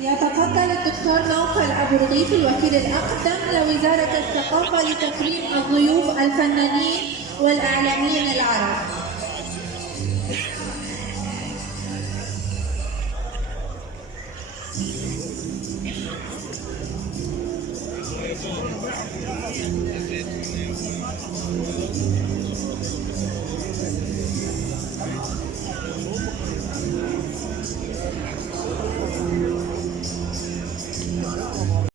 يتفضل الدكتور نوفل أبو رغيف الوكيل الأقدم لوزارة الثقافة لتكريم الضيوف الفنانين والإعلاميين العرب. Thank you.